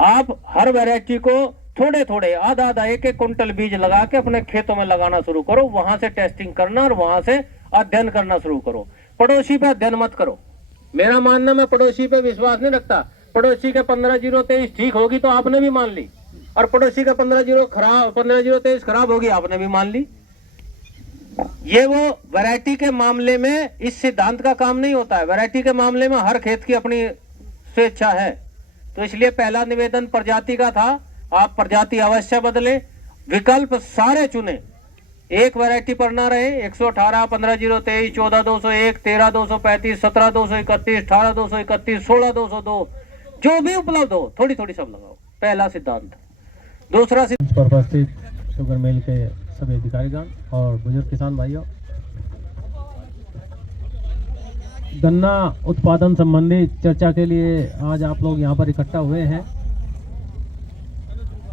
आप हर वैरायटी को थोड़े थोड़े आधा आधा एक एक कुंटल बीज लगा के अपने खेतों में लगाना शुरू करो। वहां से टेस्टिंग करना और वहां से अध्ययन करना शुरू करो। पड़ोसी पे अध्ययन मत करो। मेरा मानना, मैं पड़ोसी पे विश्वास नहीं रखता। पड़ोसी के 15-0-23 ठीक होगी तो आपने भी मान ली, और पड़ोसी का 15-0-23 खराब होगी आपने भी मान ली। ये वो वैरायटी के मामले में इस सिद्धांत का काम नहीं होता है। वैरायटी के मामले में हर खेत की अपनी स्वेच्छा है। तो इसलिए पहला निवेदन प्रजाति का था। आप प्रजाति अवश्य बदले, विकल्प सारे चुने, एक वैरायटी पर ना रहे। 118, 15-0-23, 14-201, 13-235, 17-231, 18-231, 16-202 जो भी उपलब्ध हो थोड़ी थोड़ी सब लगाओ। पहला सिद्धांत। दूसरा पर उपस्थित शुगर मिल के सभी अधिकारीगण और बुजुर्ग किसान भाइयों, गन्ना उत्पादन संबंधी चर्चा के लिए आज आप लोग यहाँ पर इकट्ठा हुए हैं।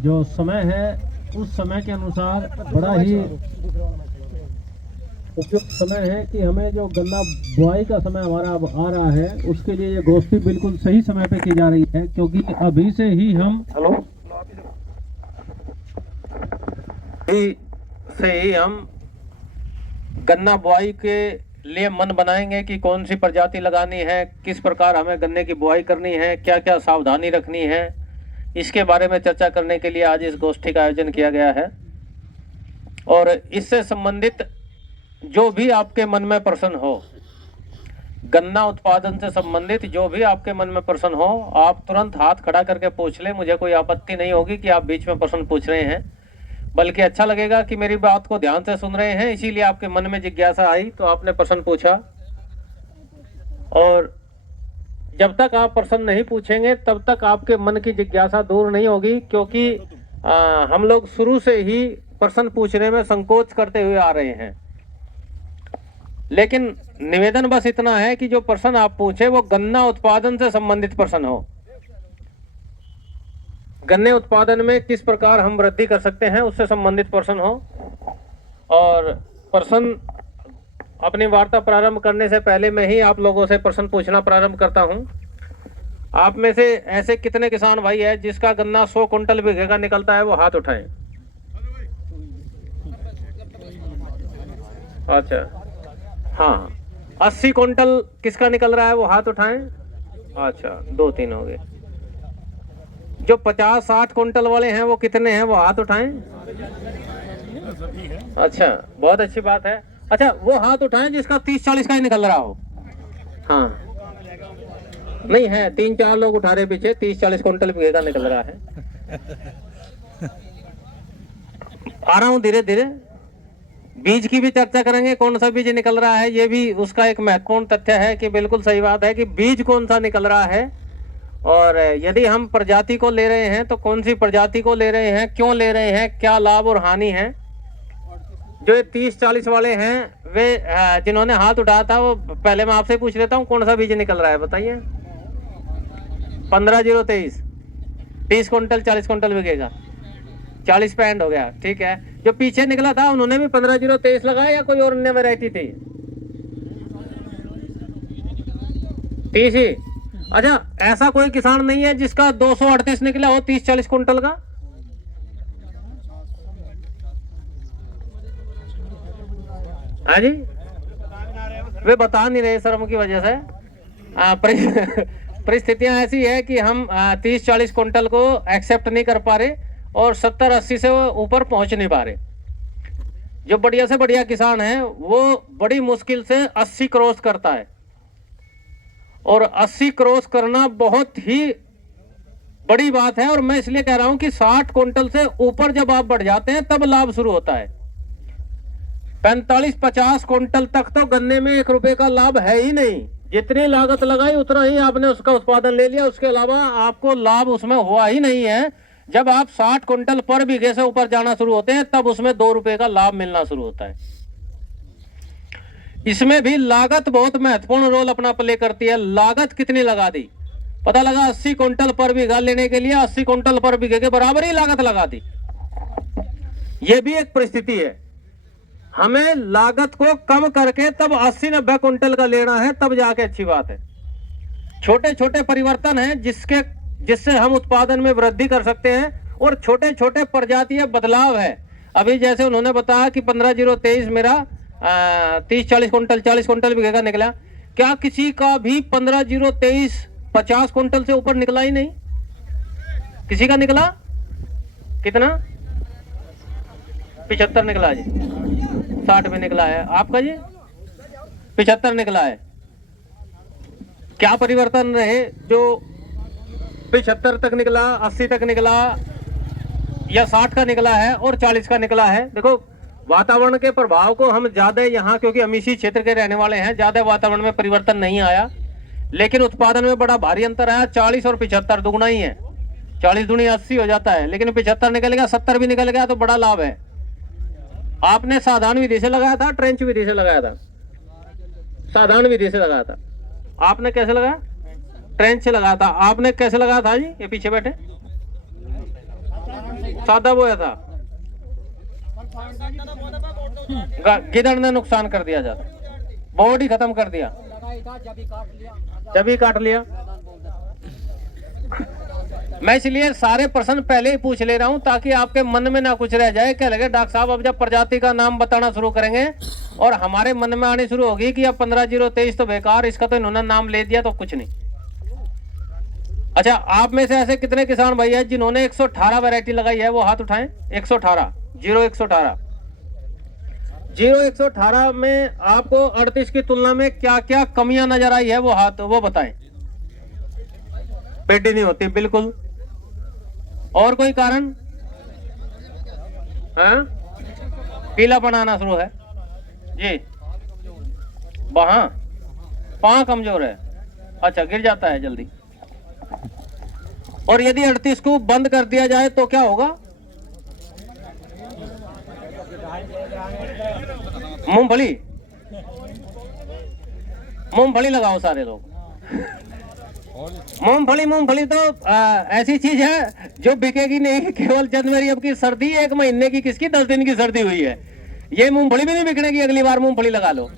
जो समय है उस समय के अनुसार बड़ा ही उपयुक्त समय है कि हमें जो गन्ना बुआई का समय हमारा अब आ रहा है उसके लिए ये गोष्ठी बिल्कुल सही समय पे की जा रही है, क्योंकि अभी से ही हम गन्ना बुआई के लिए मन बनाएंगे कि कौन सी प्रजाति लगानी है, किस प्रकार हमें गन्ने की बुआई करनी है, क्या क्या सावधानी रखनी है, इसके बारे में चर्चा करने के लिए आज इस गोष्ठी का आयोजन किया गया है। और इससे संबंधित जो भी आपके मन में प्रश्न हो, गन्ना उत्पादन से संबंधित जो भी आपके मन में प्रश्न हो, आप तुरंत हाथ खड़ा करके पूछ लें। मुझे कोई आपत्ति नहीं होगी कि आप बीच में प्रश्न पूछ रहे हैं, बल्कि अच्छा लगेगा कि मेरी बात को ध्यान से सुन रहे हैं, इसीलिए आपके मन में जिज्ञासा आई तो आपने प्रश्न पूछा। और जब तक आप प्रश्न नहीं पूछेंगे तब तक आपके मन की जिज्ञासा दूर नहीं होगी, क्योंकि हम लोग शुरू से ही प्रश्न पूछने में संकोच करते हुए आ रहे हैं। लेकिन निवेदन बस इतना है कि जो प्रश्न आप पूछे वो गन्ना उत्पादन से संबंधित प्रश्न हो। गन्ने उत्पादन में किस प्रकार हम वृद्धि कर सकते हैं उससे संबंधित प्रश्न हो। और प्रश्न अपनी वार्ता प्रारंभ करने से पहले मैं ही आप लोगों से प्रश्न पूछना प्रारंभ करता हूं। आप में से ऐसे कितने किसान भाई है जिसका गन्ना 100 कुंटल बीघे का निकलता है, वो हाथ उठाएं। अच्छा, हाँ। 80 कुंटल किसका निकल रहा है वो हाथ उठाएं। अच्छा, 2-3 हो गए। जो 50-60 कुंटल वाले हैं वो कितने हैं, वो हाथ उठाएं। अच्छा, बहुत अच्छी बात है। अच्छा, वो हाथ उठाएं जिसका 30-40 का ही निकल रहा हो। हाँ, नहीं है, 3-4 लोग उठा रहे पीछे, 30-40 कुंटल बीघे का निकल रहा है। आ रहा हूं धीरे धीरे। बीज की भी चर्चा करेंगे, कौन सा बीज निकल रहा है, ये भी उसका एक महत्वपूर्ण तथ्य है कि बिल्कुल सही बात है कि बीज कौन सा निकल रहा है। और यदि हम प्रजाति को ले रहे हैं तो कौन सी प्रजाति को ले रहे हैं, क्यों ले रहे हैं, क्या लाभ और हानि है। जो ये 30-40 वाले हैं वे जिन्होंने हाथ उठाया था, वो पहले मैं आपसे पूछ लेता हूँ कौन सा बीज निकल रहा है, बताइए। 15-0-23, 30 कुंटल 40 कुंटल बिकेगा, 40 पैंड हो गया, ठीक है। जो पीछे निकला था उन्होंने भी 15-0-23 लगाया या कोई और अन्य वैरायटी थी? 30 ही। अच्छा, ऐसा कोई किसान नहीं है जिसका 238 निकला हो 30-40 कुंटल का? हाँ जी, वे बता नहीं रहे शर्म की वजह से। परिस्थितियां ऐसी है कि हम 30-40 कुंटल को एक्सेप्ट नहीं कर पा रहे और 70-80 से ऊपर पहुंच नहीं पा रहे। जो बढ़िया से बढ़िया किसान है वो बड़ी मुश्किल से 80 क्रॉस करता है, और 80 क्रॉस करना बहुत ही बड़ी बात है। और मैं इसलिए कह रहा हूं कि 60 कुंटल से ऊपर जब आप बढ़ जाते हैं तब लाभ शुरू होता है। 45-50 कुंटल तक तो गन्ने में 1 रुपए का लाभ है ही नहीं। जितनी लागत लगाई उतना ही आपने उसका उत्पादन ले लिया, उसके अलावा आपको लाभ उसमें हुआ ही नहीं है। जब आप 60 कुंटल पर बीघे से ऊपर जाना शुरू होते हैं तब उसमें 2 रुपए का लाभ मिलना शुरू होता है। इसमें भी लागत बहुत महत्वपूर्ण रोल अपना प्ले करती है। लागत कितनी लगा दी, पता लगा 80 कुंटल पर बीघा लेने के लिए 80 कुंटल पर बीघे के बराबर ही लागत लगा दी। यह भी एक परिस्थिति है। हमें लागत को कम करके तब 80-90 कुंटल का लेना है, तब जाके अच्छी बात है। छोटे छोटे परिवर्तन हैं जिसके जिससे हम उत्पादन में वृद्धि कर सकते हैं। और छोटे छोटे प्रजातीय बदलाव है। अभी जैसे उन्होंने बताया कि 15-0-23 मेरा 30-40 कुंटल 40 कुंटल बिघे का निकला। क्या किसी का भी 15-0-23 50 कुंटल से ऊपर निकला ही नहीं? किसी का निकला कितना? 75 निकला जी, 60 में निकला है। आपका जी 75 निकला है। क्या परिवर्तन रहे जो 75 तक निकला, 80 तक निकला या 60 का निकला है और 40 का निकला है? देखो, वातावरण के प्रभाव को हम ज्यादा यहाँ, क्योंकि हम इसी क्षेत्र के रहने वाले हैं, ज्यादा वातावरण में परिवर्तन नहीं आया, लेकिन उत्पादन में बड़ा भारी अंतर आया। 40 और 75 दुगुना ही है। 40 दूनी 80 हो जाता है, लेकिन 75 निकल गया, 70 भी निकल गया तो बड़ा लाभ है। आपने साधारण विधि से लगाया था, ट्रेंच विधि से लगाया था? साधारण विधि से लगाया था। आपने कैसे लगाया? ट्रेंच से लगाया था। आपने कैसे लगाया था जी? ये पीछे बैठे सादा बोया था। गिदड़ ने नुकसान कर दिया ज्यादा, बोर्ड ही खत्म कर दिया, जब ही काट लिया। मैं इसलिए सारे प्रश्न पहले ही पूछ ले रहा हूं ताकि आपके मन में ना कुछ रह जाए, क्या लगे डॉक्टर साहब अब जब प्रजाति का नाम बताना शुरू करेंगे और हमारे मन में आने शुरू होगी कि अब 15-0-23 तो बेकार, इसका तो इन्होंने नाम ले दिया तो कुछ नहीं। अच्छा, आप में से ऐसे कितने किसान भाई है जिन्होंने 118 वैरायटी लगाई है? वो हाथ उठाएं। 118 0-118 में आपको 38 की तुलना में क्या क्या कमियां नजर आई है? वो हाथ वो बताएं। पेटी नहीं होती बिल्कुल। और कोई कारण? हाँ, पीला बनाना शुरू है जी। वहां पांव कमजोर है। अच्छा, गिर जाता है जल्दी। और यदि 38 को बंद कर दिया जाए तो क्या होगा? मूंगफली लगाओ सारे लोग। मूंगफली तो ऐसी चीज है जो बिकेगी नहीं। केवल जनवरी अब की सर्दी, 1 महीने की किसकी 10 दिन की सर्दी हुई है, ये मूंगफली भी नहीं बिकने की। अगली बार मूंगफली लगा लो।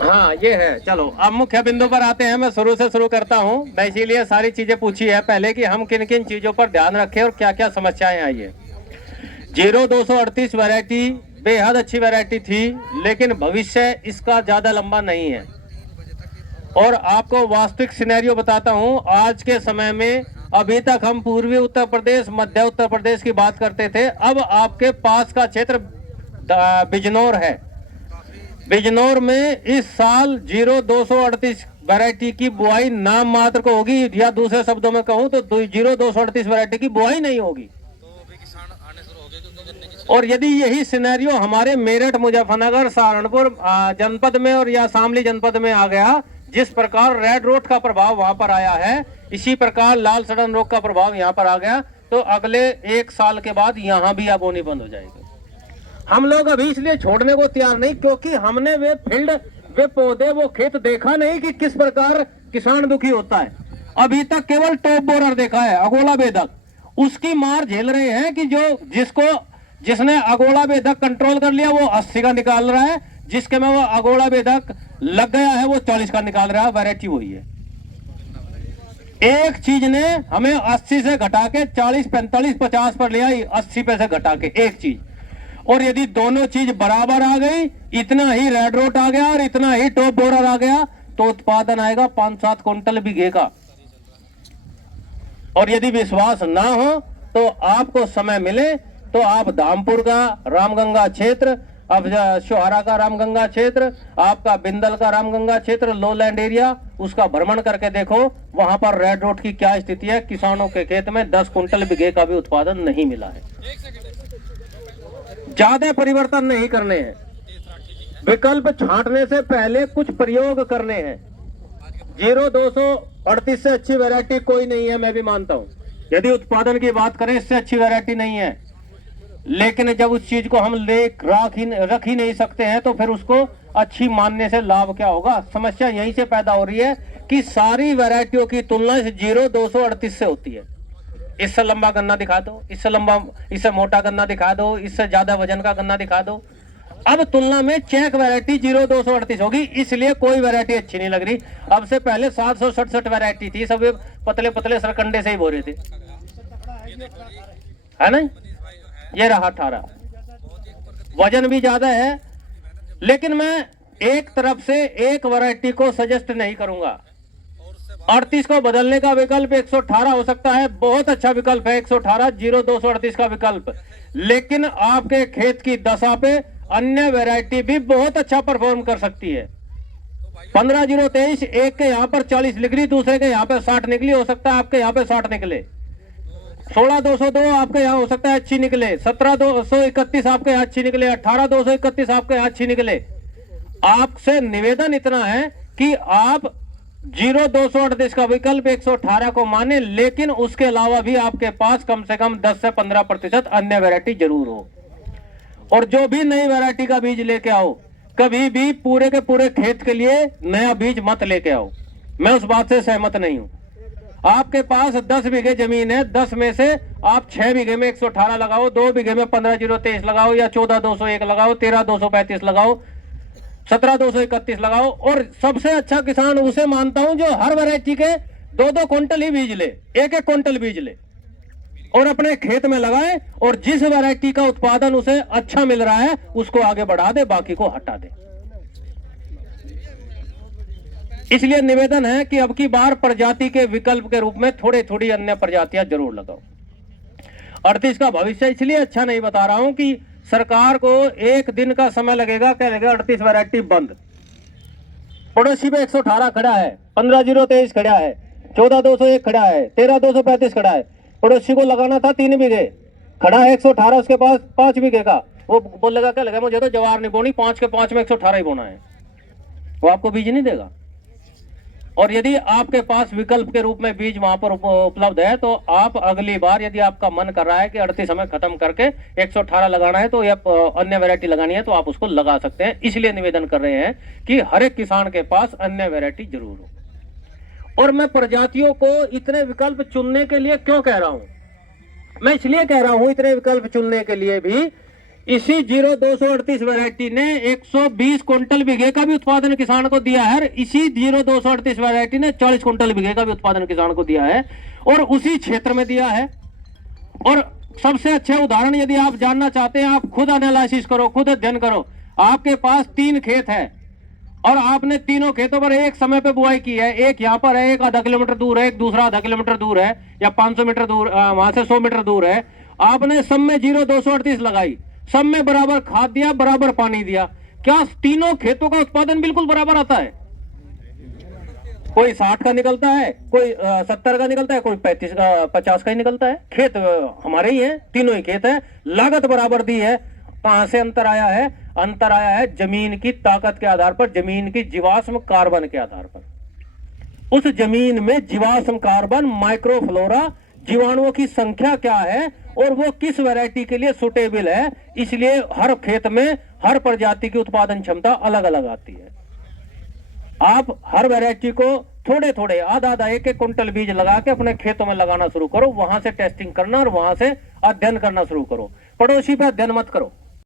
हाँ, ये है। चलो अब मुख्य बिंदु पर आते हैं। मैं शुरू से शुरू करता हूँ। मैं इसीलिए सारी चीजें पूछी है पहले कि हम किन किन चीजों पर ध्यान रखें और क्या क्या समस्याएं आई है। 0-238 वैरायटी बेहद अच्छी वैरायटी थी, लेकिन भविष्य इसका ज्यादा लंबा नहीं है। और आपको वास्तविक सिनेरियो बताता हूं। आज के समय में अभी तक हम पूर्वी उत्तर प्रदेश, मध्य उत्तर प्रदेश की बात करते थे। अब आपके पास का क्षेत्र बिजनौर है। बिजनौर में इस साल 0-238 वैरायटी की बुआई नाम मात्र को होगी, या दूसरे शब्दों में कहूं तो 0-238 वैरायटी की बुआई नहीं होगी। और यदि यही सिनेरियो हमारे मेरठ, मुजफ्फरनगर, सहारनपुर जनपद में और या शामली जनपद में आ गया, जिस प्रकार रेड रोट का प्रभाव वहां पर आया है, इसी प्रकार लाल सड़न रोग का प्रभाव यहाँ पर आ गया, तो अगले 1 साल के बाद यहाँ भी बोनी बंद हो जाएगी। हम लोग अभी इसलिए छोड़ने को तैयार नहीं, क्योंकि हमने वे फील्ड, वे पौधे, वो खेत देखा नहीं कि किस प्रकार किसान दुखी होता है। अभी तक केवल टॉप बोरर देखा है, अगोला बेधक। उसकी मार झेल रहे हैं कि जिसने अगोला बेधक कंट्रोल कर लिया वो 80 का निकाल रहा है, जिसके में वो अगोला बेधक लग गया है वो 40 का निकाल रहा है। वैरायटी वही है। एक चीज ने हमें 80 से घटा के 40, 45, 50 पर लिया, 80 पे से घटा के एक चीज। और यदि दोनों चीज बराबर आ गई, इतना ही रेड रोट आ गया और इतना ही टॉप बोरर आ गया, तो उत्पादन आएगा 5-7 कुंटल बिघे का। और यदि विश्वास ना हो तो आपको समय मिले तो आप धामपुर का रामगंगा क्षेत्र, अब शोहरा का रामगंगा क्षेत्र, आपका बिंदल का रामगंगा क्षेत्र, लोलैंड एरिया, उसका भ्रमण करके देखो। वहां पर रेड रोट की क्या स्थिति है। किसानों के खेत में 10 कुंटल बिघे का भी उत्पादन नहीं मिला है। ज्यादा परिवर्तन नहीं करने हैं, विकल्प छांटने से पहले कुछ प्रयोग करने हैं। 0-238 से अच्छी वैरायटी कोई नहीं है, मैं भी मानता हूं। यदि उत्पादन की बात करें, इससे अच्छी वैरायटी नहीं है, लेकिन जब उस चीज को हम रख ही नहीं सकते हैं तो फिर उसको अच्छी मानने से लाभ क्या होगा। समस्या यहीं से पैदा हो रही है कि सारी वैरायटियों की तुलना इस 0-238 से होती है। इससे लंबा गन्ना दिखा दो, इससे मोटा गन्ना दिखा दो, इससे ज्यादा वजन का गन्ना दिखा दो। अब तुलना में चेक वैरायटी 0238 होगी, इसलिए कोई वैरायटी अच्छी नहीं लग रही। अब से पहले 767 वैरायटी थी, सब पतले पतले सरकंडे से ही बो रहे थे, है ना। ये रहा 18, वजन भी ज्यादा है। लेकिन मैं एक तरफ से एक वैरायटी को सजेस्ट नहीं करूंगा। 38 को बदलने का विकल्प 118 हो सकता है, बहुत अच्छा विकल्प है 118 0238 का विकल्प। लेकिन आपके खेत की दशा पे अन्य वैरायटी भी बहुत अच्छा परफॉर्म कर सकती है। 15023 एक के यहाँ पर 40 निकली, दूसरे के यहाँ पे 60 निकली, हो सकता है आपके यहाँ पे 60 निकले। 16202 आपके यहाँ हो सकता है अच्छी निकले, 17231 आपके यहाँ अच्छी निकले, 18231 आपके यहाँ अच्छी निकले। आपसे निवेदन इतना है कि आप 0238 का विकल्प 118 को माने, लेकिन उसके अलावा भी आपके पास कम से कम 10 से 15% अन्य वैरायटी जरूर हो। और जो भी नई वैरायटी का बीज लेके आओ, कभी भी पूरे के पूरे खेत के लिए नया बीज मत लेके आओ। मैं उस बात से सहमत नहीं हूं। आपके पास 10 बीघे जमीन है, 10 में से आप 6 बीघे में 118 लगाओ, 2 बीघे में 15023 लगाओ, या 14201 लगाओ, 13235 लगाओ, 17231 लगाओ। और सबसे अच्छा किसान उसे मानता हूं जो हर वैरायटी के 2-2 क्विंटल ही बीज ले, 1-1 क्विंटल बीज ले और अपने खेत में लगाए, और जिस वैरायटी का उत्पादन उसे अच्छा मिल रहा है उसको आगे बढ़ा दे, बाकी को हटा दे। इसलिए निवेदन है कि अब की बार प्रजाति के विकल्प के रूप में थोड़ी थोड़ी अन्य प्रजातियां जरूर लगाओ। 38 का भविष्य इसलिए अच्छा नहीं बता रहा हूं कि सरकार को एक दिन का समय लगेगा, क्या लगेगा 38 वैरायटी बंद। पड़ोसी पे 118 खड़ा है, 15023 खड़ा है, 14201 खड़ा है, 13235 खड़ा है। पड़ोसी को लगाना था 3 बीघे, खड़ा है 118, उसके पास 5 बीघे का। वो बोलेगा क्या लगा, मुझे तो जवार नहीं बोनी, 5 के 5 में 118 ही बोना है। वो आपको बीज नहीं देगा। और यदि आपके पास विकल्प के रूप में बीज वहां पर उपलब्ध है, तो आप अगली बार यदि आपका मन कर रहा है कि 38 समय खत्म करके 118 लगाना है, तो या अन्य वैरायटी लगानी है, तो आप उसको लगा सकते हैं। इसलिए निवेदन कर रहे हैं कि हर एक किसान के पास अन्य वैरायटी जरूर हो। और मैं प्रजातियों को इतने विकल्प चुनने के लिए क्यों कह रहा हूं, मैं इसलिए कह रहा हूं इतने विकल्प चुनने के लिए भी, इसी 0238 वैरायटी ने 120 क्विंटल बीघे का भी उत्पादन किसान को दिया है। इसी 0238 वैरायटी ने 40 क्विंटल बीघे का भी उत्पादन किसान को दिया है, और उसी क्षेत्र में दिया है। और सबसे अच्छे उदाहरण यदि आप जानना चाहते हैं, आप खुद एनालिसिस करो, खुद अध्ययन करो। आपके पास 3 खेत है और आपने तीनों खेतों पर एक समय पे बुआई की है। एक यहाँ पर है, एक आधा किलोमीटर दूर है, एक दूसरा आधा किलोमीटर दूर है, या 500 मीटर दूर, वहां से 100 मीटर दूर है। आपने सब में 0238 लगाई, सब में बराबर खाद दिया, बराबर पानी दिया। क्या तीनों खेतों का उत्पादन बिल्कुल बराबर आता है? कोई 60 का निकलता है, कोई 70 का निकलता है, कोई 50 का ही निकलता है। खेत हमारे ही हैं, तीनों ही खेत हैं, लागत बराबर दी है। कहां से अंतर आया है? अंतर आया है जमीन की ताकत के आधार पर, जमीन की जीवाश्म कार्बन के आधार पर। उस जमीन में जीवाश्म कार्बन, माइक्रोफ्लोरा, जीवाणुओं की संख्या क्या है और वो किस वैरायटी के लिए सुटेबल है। इसलिए हर खेत में हर प्रजाति की उत्पादन क्षमता अलग अलग आती है। आप हर वैरायटी को थोड़े थोड़े, आधा आधा, 1-1 क्विंटल बीज लगा के अपने खेतों में लगाना शुरू करो। वहां से टेस्टिंग करना और वहां से अध्ययन करना शुरू करो। पड़ोसी पे अध्ययन मत करो।